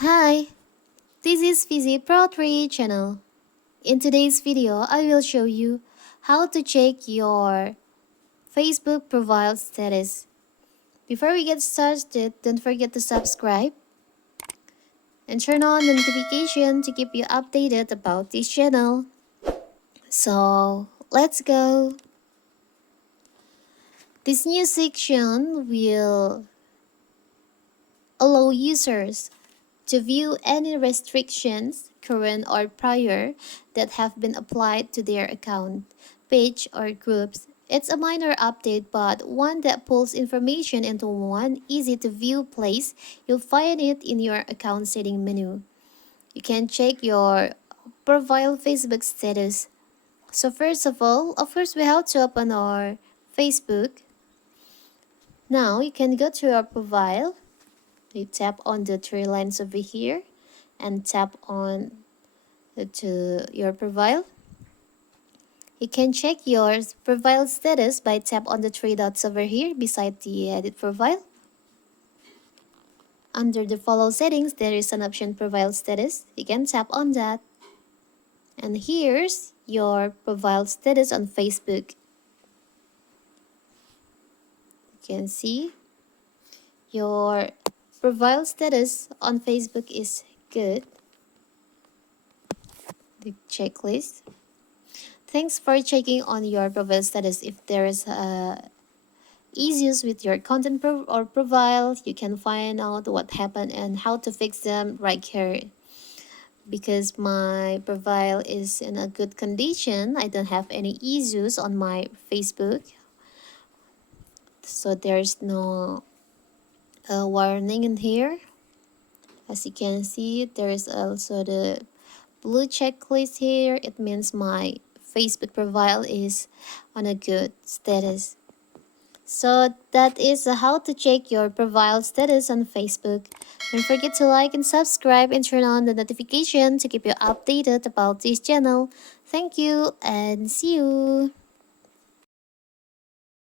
Hi, this is Fizzy Pro 3 channel. In today's video, I will show you how to check your Facebook profile status. Before we get started, don't forget to subscribe and turn on the notification to keep you updated about this channel. So, let's go. This new section will allow users to view any restrictions, current or prior, that have been applied to their account, page, or groups. It's a minor update, but one that pulls information into one easy to view place. You'll find it in your account setting menu. You can check your profile Facebook status. So first of all, of course, we have to open our Facebook. Now you can go to your profile. You tap on the three lines over here and tap on to your profile. You can check your profile status by tap on the three dots over here beside the edit profile. Under the follow settings, there is an option profile status. You can tap on that. And here's your profile status on Facebook. You can see your profile status on Facebook is good. The checklist. Thanks for checking on your profile status. If there is issues with your content or profile, you can find out what happened and how to fix them right here. Because my profile is in a good condition, I don't have any issues on my Facebook. So there's no warning in here. As you can see, there is also the blue checklist here. It means my Facebook profile is on a good status. So that is how to check your profile status on Facebook. Don't forget to like and subscribe and turn on the notification to keep you updated about this channel. Thank you and see you.